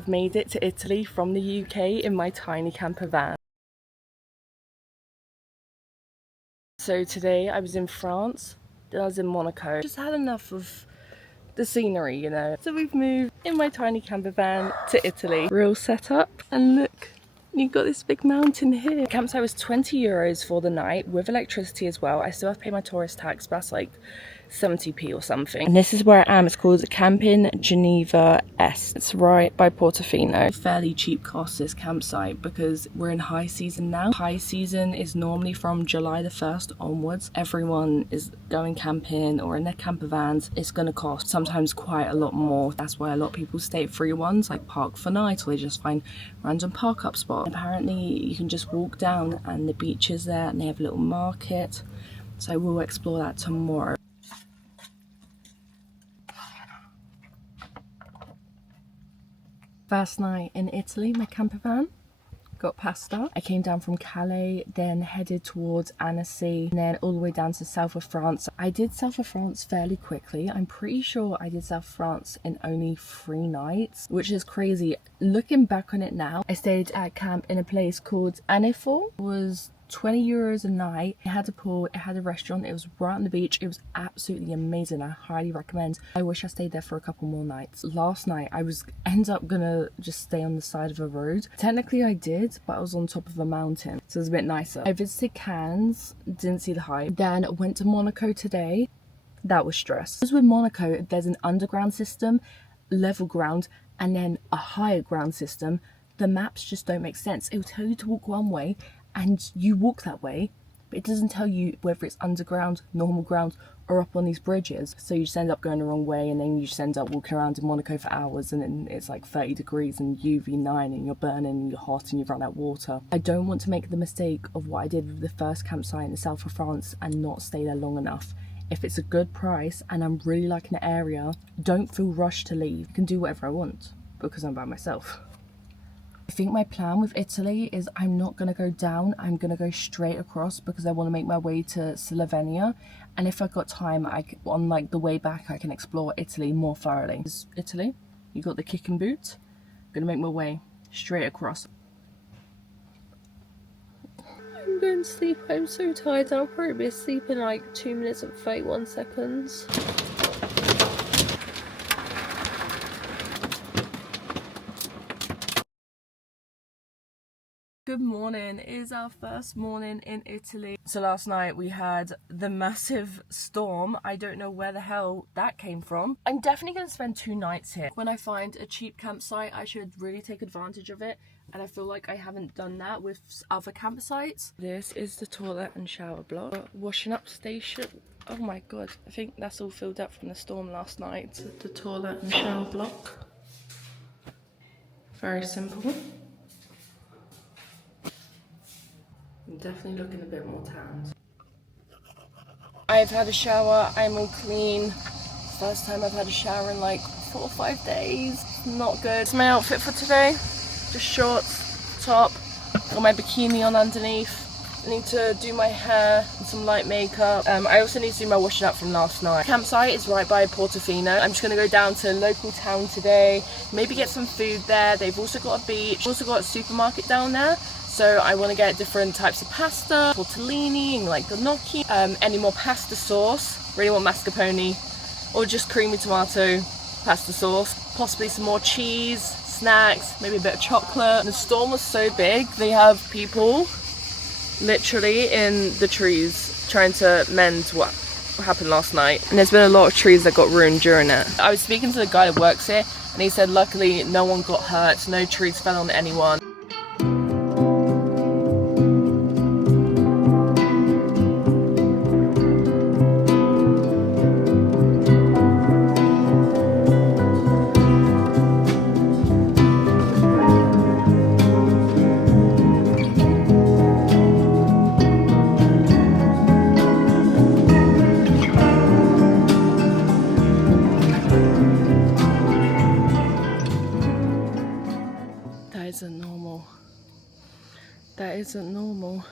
have made it to Italy from the UK in my tiny camper van. So today I was in France, then I was in Monaco. Just had enough of the scenery, you know. So we've moved in my tiny camper van to Italy. Real setup, and look, you've got this big mountain here. Campsite was 20 euros for the night with electricity as well. I still have to pay my tourist tax, but that's like 70p or something. And this is where I am. It's called Camping Geneva S. It's right by Portofino. Fairly cheap cost, this campsite, because we're in high season now. High season is normally from July the 1st onwards. Everyone is going camping or in their camper vans. It's going to cost sometimes quite a lot more. That's why a lot of people stay at free ones, like park for night, or they just find random park up spots. Apparently you can just walk down and the beach is there, and they have a little market. So we'll explore that tomorrow. First night in Italy, my camper van. Got pasta. I came down from Calais, then headed towards Annecy, and then all the way down to south of France. I did south of France fairly quickly. I'm pretty sure I did south of France in only 3 nights, which is crazy. Looking back on it now, I stayed at camp in a place called Annefort. It was 20 euros a night. It had a pool, it had a restaurant, it was right on the beach. It was absolutely amazing. I highly recommend. I wish I stayed there for a couple more nights. Last night I was ended up gonna just stay on the side of a road. Technically I did, but I was on top of a mountain, so it was a bit nicer. I visited Cannes, didn't see the hype. Then went to Monaco today. That was stress. Because with Monaco there's an underground system, level ground, and then a higher ground system. The maps just don't make sense. It will tell you to walk one way and you walk that way, but it doesn't tell you whether it's underground, normal ground, or up on these bridges. So you just end up going the wrong way, and then you just end up walking around in Monaco for hours, and then it's like 30 degrees and UV9 and you're burning and you're hot and you've run out of water. I don't want to make the mistake of what I did with the first campsite in the south of France and not stay there long enough. If it's a good price and I'm really liking the area, don't feel rushed to leave. I can do whatever I want because I'm by myself. I think my plan with Italy is I'm not going to go down, I'm going to go straight across because I want to make my way to Slovenia, and if I've got time, on like the way back I can explore Italy more thoroughly. Italy, you got the kick and boot. I'm going to make my way straight across. I'm going to sleep, I'm so tired. I'll probably be asleep in like 2 minutes and 31 seconds. Good morning. It is our first morning in Italy. So last night we had the massive storm. I don't know where the hell that came from. I'm definitely going to spend 2 nights here. When I find a cheap campsite, I should really take advantage of it. And I feel like I haven't done that with other campsites. This is the toilet and shower block. Washing up station. Oh my god. I think that's all filled up from the storm last night. The toilet and shower block. Very simple. I'm definitely looking a bit more tanned. I've had a shower, I'm all clean. First time I've had a shower in like 4 or 5 days. Not good. It's my outfit for today. Just shorts, top, got my bikini on underneath. I need to do my hair and some light makeup. I also need to do my washing up from last night. Campsite is right by Portofino. I'm just gonna go down to a local town today, maybe get some food there. They've also got a beach, also got a supermarket down there. So I want to get different types of pasta, tortellini and like gnocchi. Any more pasta sauce, really want mascarpone, or just creamy tomato pasta sauce. Possibly some more cheese, snacks, maybe a bit of chocolate. The storm was so big, they have people literally in the trees trying to mend what happened last night. And there's been a lot of trees that got ruined during it. I was speaking to the guy that works here and he said luckily no one got hurt, no trees fell on anyone. Isn't normal. That isn't normal.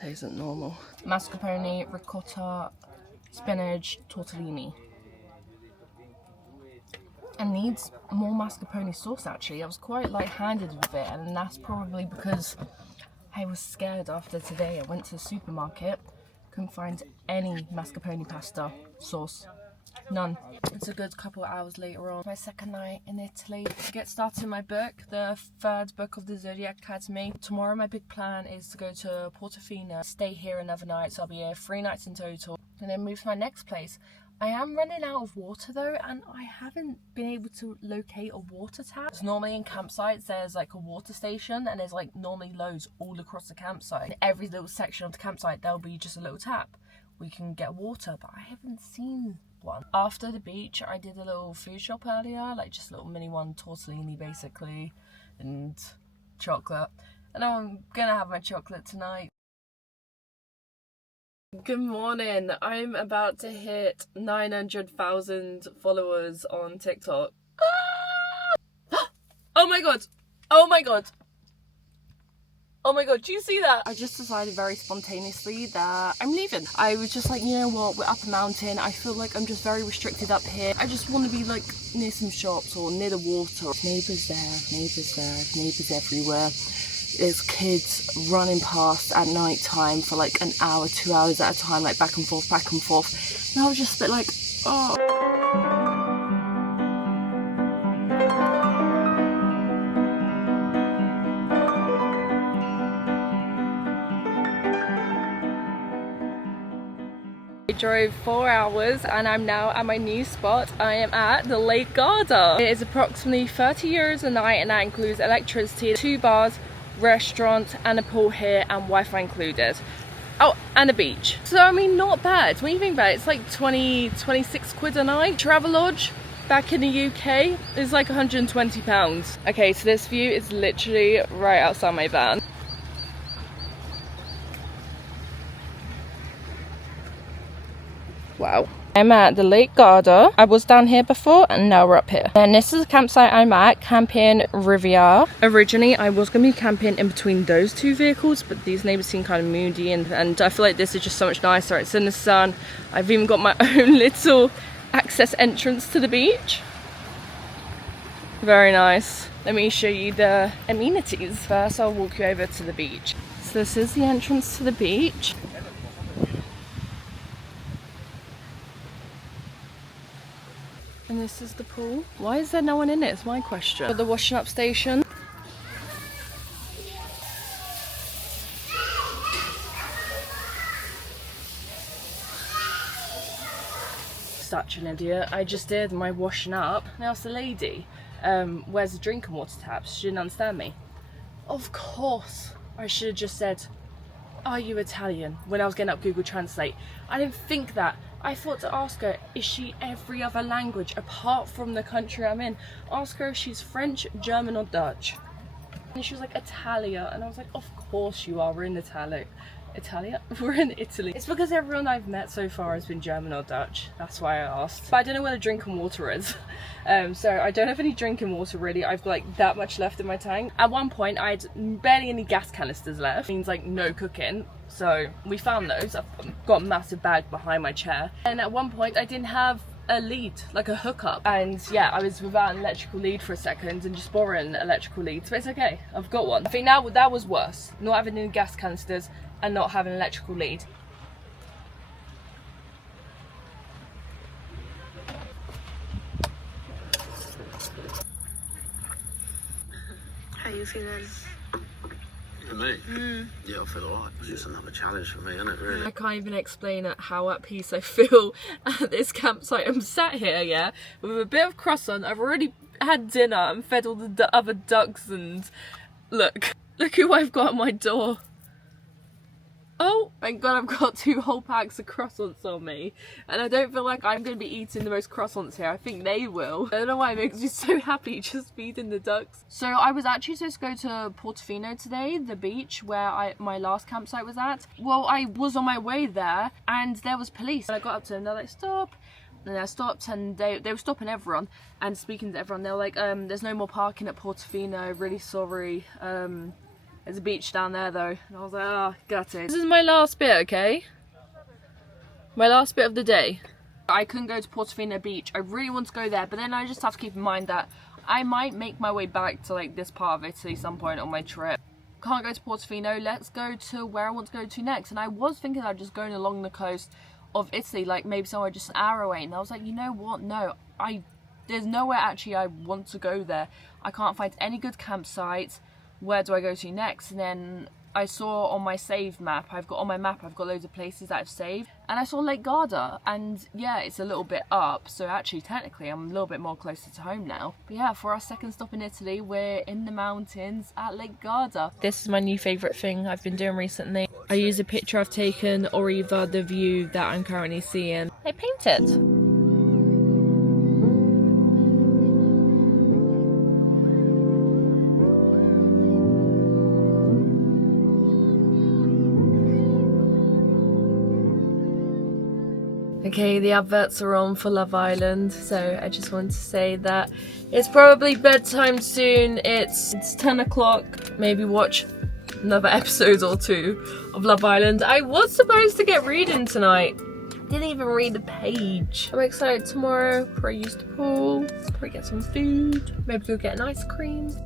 That isn't normal. Mascarpone, ricotta, spinach, tortellini. It needs more mascarpone sauce actually. I was quite light-handed with it, and that's probably because I was scared after today. I went to the supermarket, couldn't find any mascarpone pasta sauce. None. It's a good couple of hours later on. My second night in Italy. To get started in my book, the third book of the Zodiac Academy. Tomorrow my big plan is to go to Portofino, stay here another night, so I'll be here 3 nights in total, and then move to my next place. I am running out of water though, and I haven't been able to locate a water tap. Normally in campsites there's like a water station, and there's like normally loads all across the campsite. In every little section of the campsite there'll be just a little tap. We can get water, but I haven't seen one. After the beach I did a little food shop earlier, like just a little mini one, tortellini basically, and chocolate. And I'm gonna have my chocolate tonight. Good morning. I'm about to hit 900,000 followers on TikTok. Ah! Oh my god! Oh my god! Oh my god, do you see that? I just decided very spontaneously that I'm leaving. I was just like, you know what, we're up a mountain. I feel like I'm just very restricted up here. I just want to be like near some shops or near the water. Neighbours there, neighbours everywhere. There's kids running past at night time for like an hour, 2 hours at a time, like back and forth. And I was just a bit like, oh. I drove 4 hours and I'm now at my new spot. I am at the Lake Garda. It is approximately 30 euros a night, and that includes electricity, 2 bars, restaurant and a pool here, and Wi-Fi included. Oh, and a beach. So I mean, not bad. What do you think about it? It's like 26 quid a night. Travelodge back in the UK is like £120. Okay, so this view is literally right outside my van. Wow. I'm at the Lake Garda. I was down here before and now we're up here. And this is the campsite I'm at, camping Riviera. Originally I was going to be camping in between those 2 vehicles, but these neighbours seem kind of moody, and I feel like this is just so much nicer. It's in the sun. I've even got my own little access entrance to the beach. Very nice. Let me show you the amenities. First I'll walk you over to the beach. So this is the entrance to the beach. And this is the pool. Why is there no one in it? It's my question. For the washing up station. Such an idiot. I just did my washing up. And I asked the lady, where's the drinking water taps? She didn't understand me. Of course, I should have just said, are you Italian? When I was getting up Google Translate. I didn't think that. I thought to ask her, is she every other language apart from the country I'm in? Ask her if she's French, German or Dutch. And she was like, Italia. And I was like, of course you are, we're in Italia. We're in Italy. It's because everyone I've met so far has been German or Dutch. That's why I asked. But I don't know where the drinking water is. So I don't have any drinking water really. I've like that much left in my tank. At one point I had barely any gas canisters left. It means like no cooking. So we found those. I've got a massive bag behind my chair. And at one point I didn't have a lead, like a hookup. And yeah, I was without an electrical lead for a second and just borrowing an electrical lead. But it's okay, I've got one. I think now that was worse. Not having any gas canisters and not having an electrical lead. How you feeling? For me? Yeah, I feel alright. It's just another challenge for me, isn't it, really? I can't even explain how at peace I feel at this campsite. I'm sat here, yeah, with a bit of croissant. I've already had dinner and fed all the other ducks, and look who I've got at my door. Oh, thank God I've got 2 whole packs of croissants on me. And I don't feel like I'm going to be eating the most croissants here. I think they will. I don't know why it makes me so happy just feeding the ducks. So I was actually supposed to go to Portofino today, the beach where my last campsite was at. Well, I was on my way there and there was police. And I got up to them, they're like, stop. And I stopped, and they were stopping everyone and speaking to everyone. They were like, there's no more parking at Portofino, really sorry. There's a beach down there though. And I was like, oh, gutted. This is my last bit, okay? My last bit of the day. I couldn't go to Portofino Beach. I really want to go there, but then I just have to keep in mind that I might make my way back to like this part of Italy some point on my trip. Can't go to Portofino, let's go to where I want to go to next. And I was thinking of just going along the coast of Italy, like maybe somewhere just an hour away. And I was like, you know what, no, there's nowhere actually I want to go there. I can't find any good campsites. Where do I go to next? And then I saw on my saved map, I've got loads of places that I've saved, and I saw Lake Garda, and yeah, it's a little bit up, so actually technically I'm a little bit more closer to home now. But yeah, for our second stop in Italy, we're in the mountains at Lake Garda. This is my new favourite thing I've been doing recently. I use a picture I've taken or either the view that I'm currently seeing. I paint it. Okay, the adverts are on for Love Island, so I just wanted to say that it's probably bedtime soon. It's 10 o'clock. Maybe watch another episode or two of Love Island. I was supposed to get reading tonight. Didn't even read the page. I'm excited tomorrow. Probably use the pool. Probably get some food. Maybe go get an ice cream.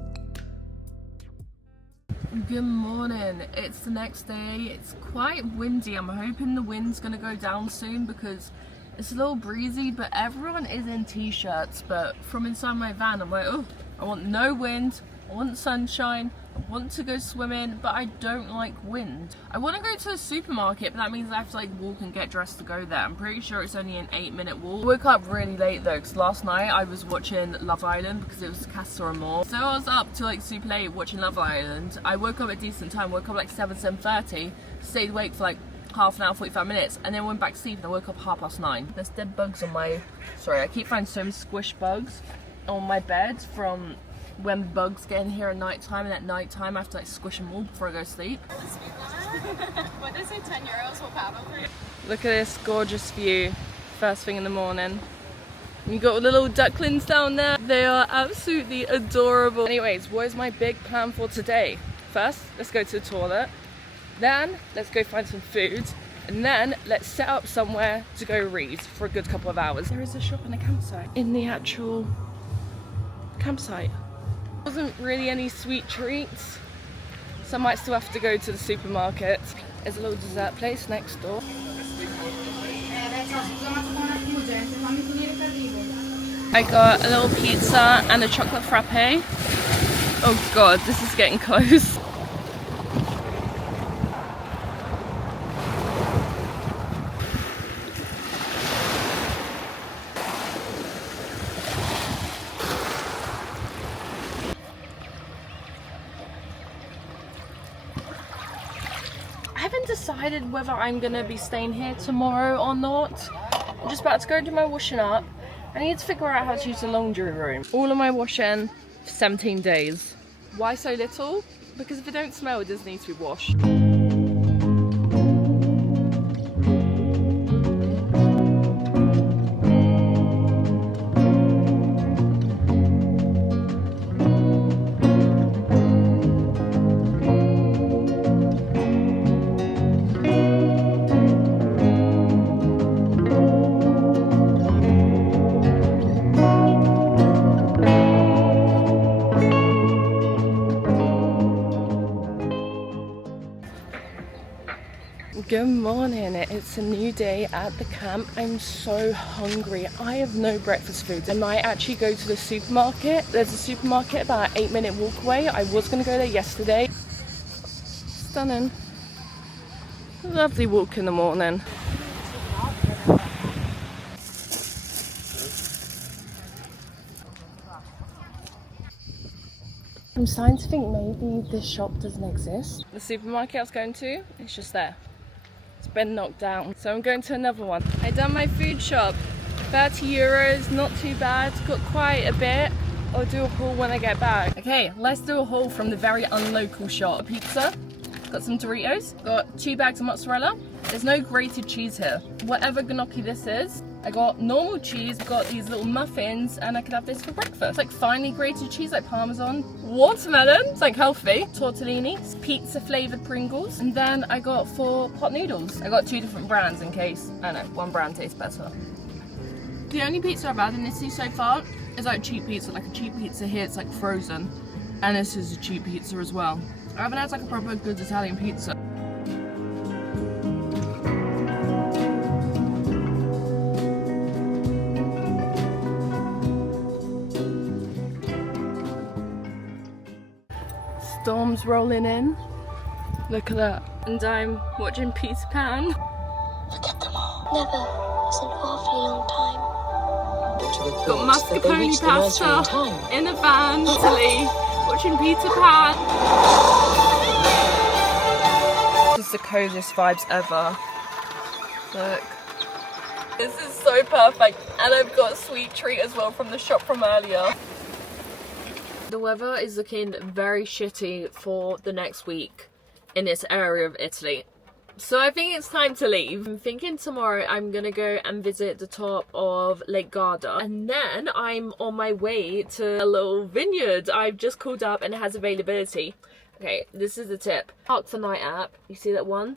Good morning, it's the next day. It's quite windy. I'm hoping the wind's gonna go down soon because it's a little breezy, but everyone is in t-shirts. But from inside my van, I'm like, oh, I want no wind, I want sunshine, I want to go swimming, but I don't like wind. I want to go to the supermarket, but that means I have to like walk and get dressed to go there. I'm pretty sure it's only an 8-minute walk. I woke up really late though, because last night I was watching Love Island because it was Casa Amor. So I was up till like super late watching Love Island. I woke up at a decent time, woke up like 7:30, stayed awake for like half an hour, 45 minutes, and then went back to sleep and I woke up 9:30. There's dead bugs on my, sorry, I keep finding some squish bugs on my bed from when bugs get in here at night time, and at night time I have to like squish them all before I go to sleep. What is it, 10 euros will paddle for you? Look at this gorgeous view first thing in the morning. You got the little ducklings down there. They are absolutely adorable. Anyways, what is my big plan for today? First, let's go to the toilet. Then, let's go find some food. And then, let's set up somewhere to go read for a good couple of hours. There is a shop and a campsite in the actual campsite. Wasn't really any sweet treats, so I might still have to go to the supermarket. There's a little dessert place next door. I got a little pizza and a chocolate frappe. Oh god, this is getting close. I haven't decided whether I'm gonna be staying here tomorrow or not. I'm just about to go do my washing up. I need to figure out how to use the laundry room. All of my washing for 17 days. Why so little? Because if it don't smell, it does need to be washed. Good morning, it's a new day at the camp. I'm so hungry. I have no breakfast food. I might actually go to the supermarket. There's a supermarket about an 8-minute walk away. I was going to go there yesterday. Stunning. Lovely walk in the morning. I'm starting to think maybe this shop doesn't exist. The supermarket I was going to, it's just there. It's been knocked down, so I'm going to another one. I done my food shop, 30 euros, not too bad, got quite a bit. I'll do a haul when I get back. Okay, let's do a haul from the very unlocal shop. Pizza, got some Doritos, got 2 bags of mozzarella. There's no grated cheese here. Whatever gnocchi this is, I got normal cheese, got these little muffins, and I could have this for breakfast. It's like finely grated cheese, like Parmesan. Watermelon, it's like healthy. Tortellini, pizza flavored Pringles. And then I got 4 pot noodles. I got 2 different brands in case, I don't know, one brand tastes better. The only pizza I've had in Italy so far is like cheap pizza. Like a cheap pizza here, it's like frozen. And this is a cheap pizza as well. I haven't had like a proper good Italian pizza. Storm's rolling in. Look at that. And I'm watching Peter Pan. Look at them all. Never was an awfully long time. Got mascarpone pasta in a van, Italy, watching Peter Pan. Just the coziest vibes ever. Look. This is so perfect. And I've got a sweet treat as well from the shop from earlier. The weather is looking very shitty for the next week in this area of Italy. So I think it's time to leave. I'm thinking tomorrow I'm gonna go and visit the top of Lake Garda, and then I'm on my way to a little vineyard I've just called up and it has availability. Okay, this is the tip. Park for Night app. You see that one?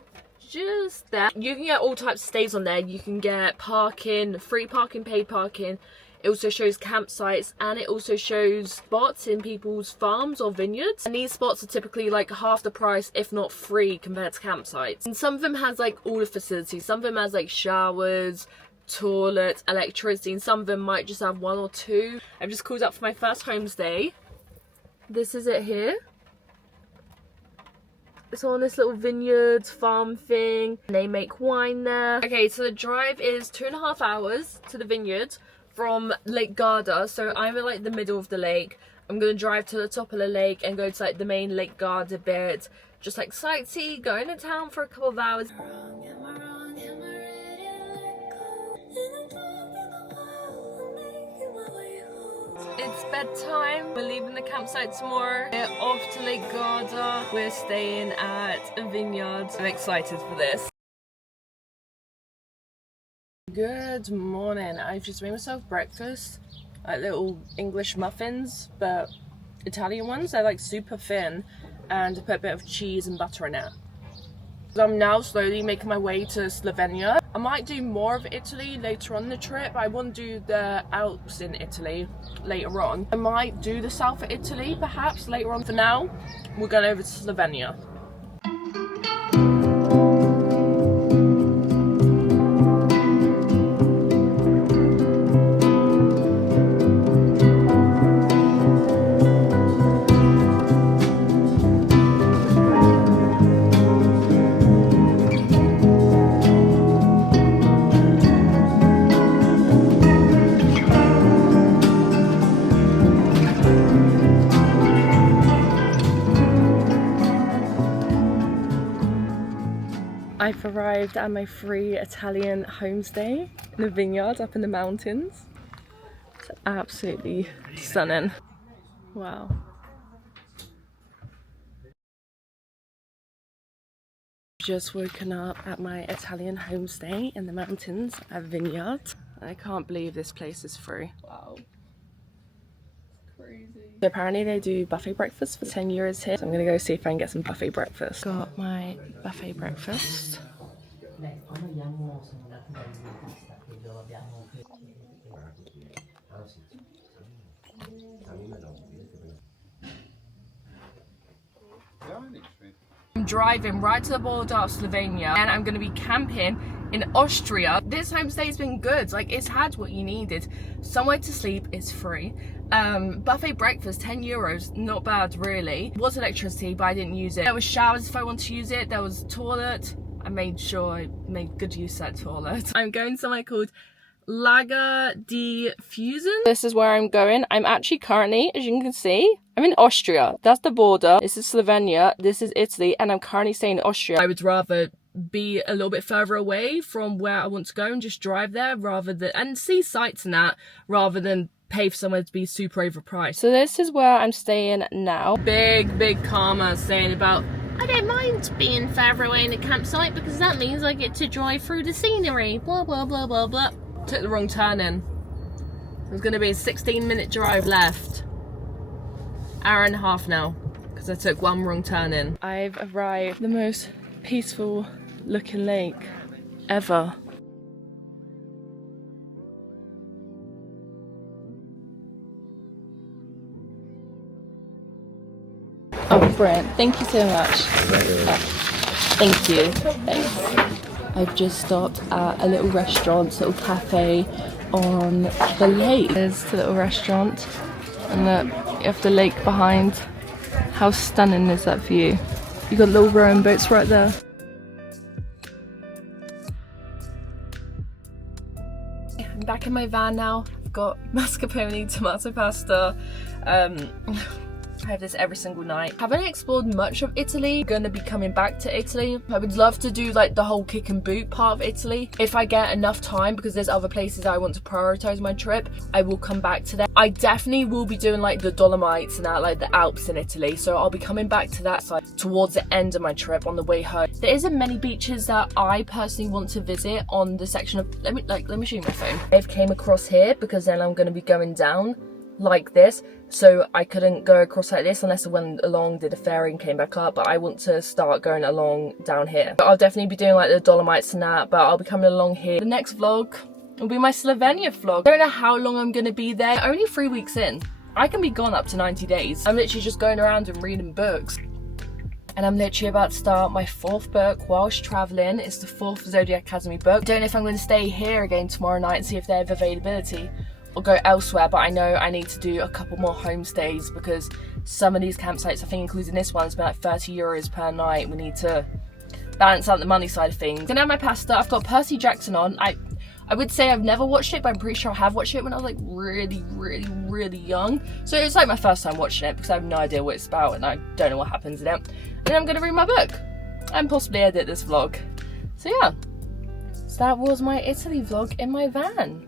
Just there. You can get all types of stays on there. You can get parking, free parking, paid parking. It also shows campsites, and it also shows spots in people's farms or vineyards. And these spots are typically like half the price, if not free, compared to campsites. And some of them has like all the facilities. Some of them has like showers, toilets, electricity, and some of them might just have one or two. I've just called up for my first homestay. This is it here. It's on this little vineyard farm thing. And they make wine there. Okay, so the drive is 2.5 hours to the vineyard from Lake Garda. So I'm in like the middle of the lake. I'm gonna drive to the top of the lake and go to like the main Lake Garda bit, just like sightsee, go into town for a couple of hours. It's bedtime. We're leaving the campsite tomorrow. We're off to Lake Garda. We're staying at a vineyard. I'm excited for this. Good morning. I've just made myself breakfast, like little English muffins, but Italian ones. They're like super thin, and I put a bit of cheese and butter in it. So I'm now slowly making my way to Slovenia. I might do more of Italy later on the trip. I want to do the Alps in Italy later on. I might do the south of Italy perhaps later on. For now, we're going over to Slovenia. I've arrived at my free Italian homestay in a vineyard up in the mountains. It's absolutely stunning. Wow. Just woken up at my Italian homestay in the mountains at Vineyard. I can't believe this place is free. Wow. Crazy. So apparently they do buffet breakfast for 10 euros here. So I'm gonna go see if I can get some buffet breakfast. Got my buffet breakfast. I'm driving right to the border of Slovenia and I'm going to be camping in Austria. This homestay's been good, like it's had what you needed. Somewhere to sleep is free. Buffet breakfast, 10 euros, not bad really. There was electricity but I didn't use it. There was showers if I want to use it, there was a toilet. I made sure I made good use of that toilet. I'm going somewhere called laghi fusine. This is where I'm going. I'm actually currently, as you can see, I'm in Austria. That's the border. This is Slovenia. This is Italy. And I'm currently staying in Austria. I would rather be a little bit further away from where I want to go and just drive there rather than, and see sights and that, rather than pay for somewhere to be super overpriced. So this is where I'm staying now. Big karma saying about, I don't mind being further away in the campsite because that means I get to drive through the scenery. Blah, blah, blah, blah, blah. Took the wrong turn in. There's going to be a 16-minute drive left. Hour and a half now because I took one wrong turn in. I've arrived at the most peaceful looking lake ever. brilliant. Thank you so much. Thank you. Thanks. I've just stopped at a little restaurant, little cafe on the lake. There's the little restaurant, and look, you have the lake behind. How stunning is that view? You got little rowing boats right there. I'm back in my van now. I've got mascarpone tomato pasta. I have this every single night. Haven't explored much of Italy. Gonna be coming back to Italy. I would love to do like the whole kick and boot part of Italy if I get enough time, because there's other places I want to prioritize my trip. I will come back to that. I definitely will be doing like the Dolomites and that, like the Alps in Italy, so I'll be coming back to that side towards the end of my trip on the way home. There isn't many beaches that I personally want to visit on the section of, let me show you my phone. I've came across here because then I'm going to be going down like this, so I couldn't go across like this unless I went along, did a ferry and came back up, but I want to start going along down here. But I'll definitely be doing like the Dolomites and that, but I'll be coming along here. The next vlog will be my Slovenia vlog. I don't know how long I'm gonna be there. Only 3 weeks in. I can be gone up to 90 days. I'm literally just going around and reading books. And I'm literally about to start my 4th book whilst traveling. It's the 4th Zodiac Academy book. Don't know if I'm going to stay here again tomorrow night and see if they have availability, or go elsewhere, but I know I need to do a couple more homestays because some of these campsites, I think including this one, has been like 30 euros per night. We need to balance out the money side of things. Gonna have my pasta. I've got Percy Jackson on. I would say I've never watched it, but I'm pretty sure I have watched it when I was like really young. So it's like my first time watching it because I have no idea what it's about and I don't know what happens in it. And then I'm gonna read my book and possibly edit this vlog. So yeah, so that was my Italy vlog in my van.